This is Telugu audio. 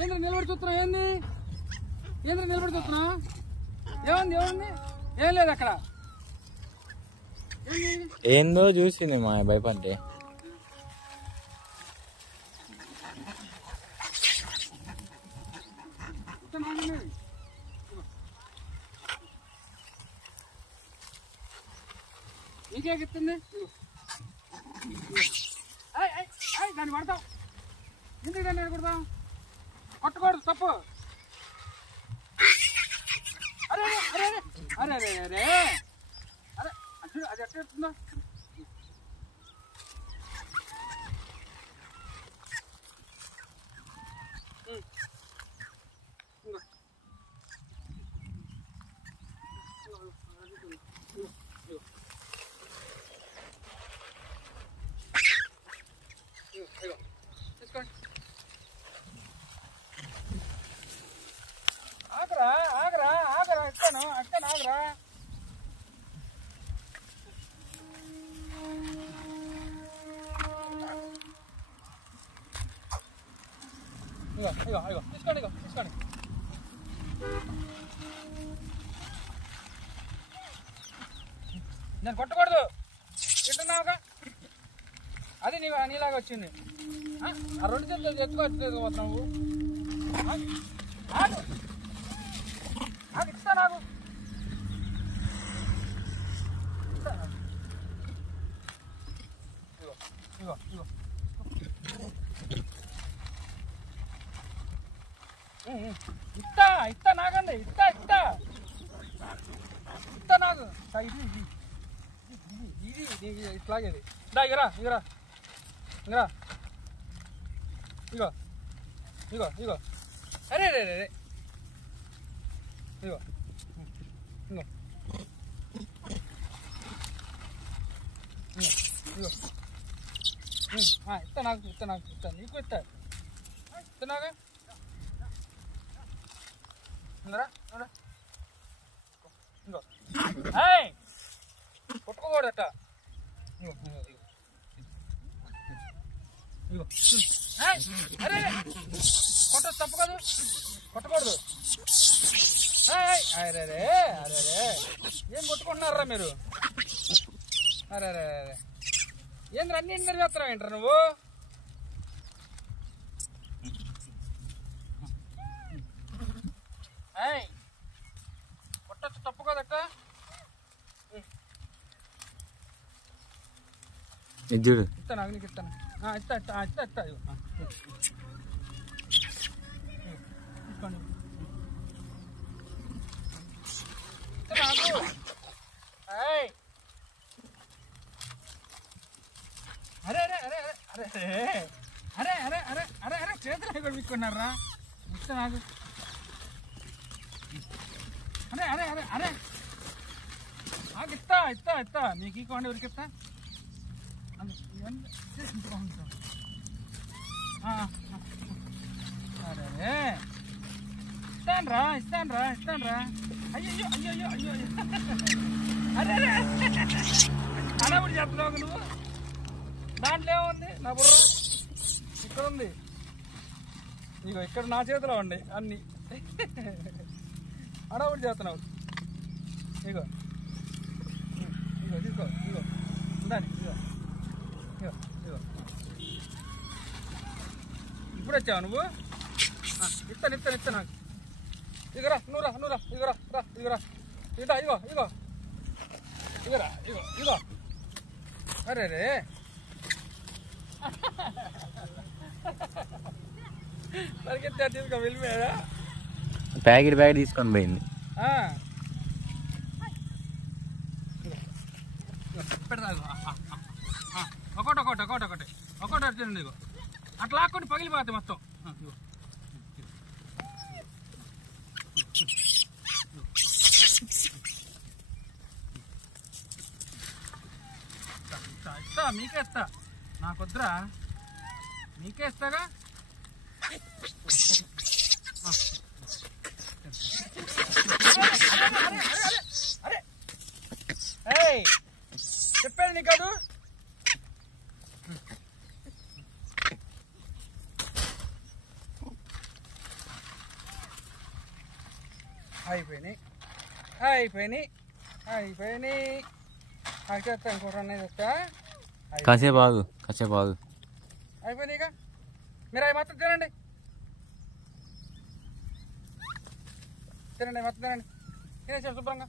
ఏంద్ర నిలబడి చూస్తున్నా? ఏంది ఏంద్ర నిలబడి చూస్తున్నా? ఏముంది ఏముంది? ఏం లేదు అక్కడ. ఏందో చూసింది మా భయపడ్డే. నీకేగిస్తుంది? దాన్ని పడతావు. ఎందుకు దాన్ని కొడతావు? కొట్టకూడదు, తప్పు. అరే అరే అరే అరే అరే అరే అరే అది ఎట్లా ఎడుతుందా? ఆగరా ఆగరా ఆగరా ఇస్తాను అట్టాను ఆగరా. ఇగో ఇగో ఇగో తీసుకోండి, ఇగో తీసుకోండి. నేను కొట్టకూడదు తింటున్నావుగా, అది నీలాగా వచ్చింది. ఆ రెండు చేతులు ఎక్కువ పోతున్నావు. ఆగు ఇస్తా నాకు. ఇగో ఇగో ఇగో ఇస్తా ఇస్తా నాగండి, ఇస్తా ఇస్తా ఇస్తా నాకు. ఇది ఇది ఇట్లాగేది. ఇగరా ఇగరా ఇగరా ఇగో ఇగో ఇగో అరే రే రే ఇగో ఇగో ఇగో ఇస్తా నాకు ఇస్తా నాకు ఇస్తా నీకు ఇస్తా ఇస్తున్నాగా. ఇందరా ఇంకో కొట్టుకోకూడదట. ఇగో ఇగో అరే కొట్టదు, తప్పు కాదు, కొట్టకూడదు. అరే అరే అరే ఏం కొట్టుకుంటున్నారా మీరు? అరే అరే అరే ఏంద్ర అన్ని నెరవేర్తావు ఏంటారు నువ్వు? కొట్టచ్చు, తప్పు కదక్క. చూడు ఇస్తా నాకు, నీకు ఇస్తాను. ఇస్తా ఇస్తా ఇస్తా ఇస్తా తీసుకోండి. అరే అరే అరే అరే అరే అరే అరే అరే అరే చేతులు కూడా విక్కున్నారా? ఇస్తా నాకు. అరే అరే అరే అరే నాకు ఇస్తా ఇస్తా ఇస్తా మీకు ఇవ్వండి. ఎవరికి ఇస్తా? అరే ఇస్తాను రా ఇస్తాను రా ఇస్తాను రా. అయ్యో అయ్యో అయ్యో అరే అరే అడవుడు చెప్తున్నావు నువ్వు. దాంట్లో ఏముంది? నా బుర్ర ఇక్కడ ఉంది. ఇగో ఇక్కడ నా చేతిలో ఉండి అన్ని అడవుడు చేస్తున్నావు. ఇగో ఇగో తీసుకో, ఇగో ఉందని, ఇగో ఇగో ఇగో ఇప్పుడు వచ్చావు నువ్వు. ఇస్తాను ఇస్తాను ఇస్తాను నాకు. ఇగరా నువ్వురా నువ్వురా ఇగరా రా ఇగరా ఇదా ఇగో ఇగో ఇగరా ఇగో ఇగో అరే రే పరిగెత్తా తీసుకో వెళ్ళిపోయాడా? ప్యాకెట్ తీసుకొని పోయింది. ఒకటి ఒకటి ఒకటి ఒకటి ఒకటి వచ్చింది. ఇగో అట్లా లాక్కొని పగిలిపోతాయి మొత్తం. ఇస్తా మీకే ఇస్తా, నాకొద్దురా, మీకే ఇస్తాగా. చెప్పేది నీ కాదు. అయిపోయినాయి అయిపోయినాయి అయిపోయినాయి. అడిచేస్తా ఇంకోటి అనేది వస్తా. కాసేపు ఆగు. అయిపోయినాయి ఇక. మీరు అవి మొత్తం తినండి మొత్తం తినండి. తినేసారు శుభ్రంగా.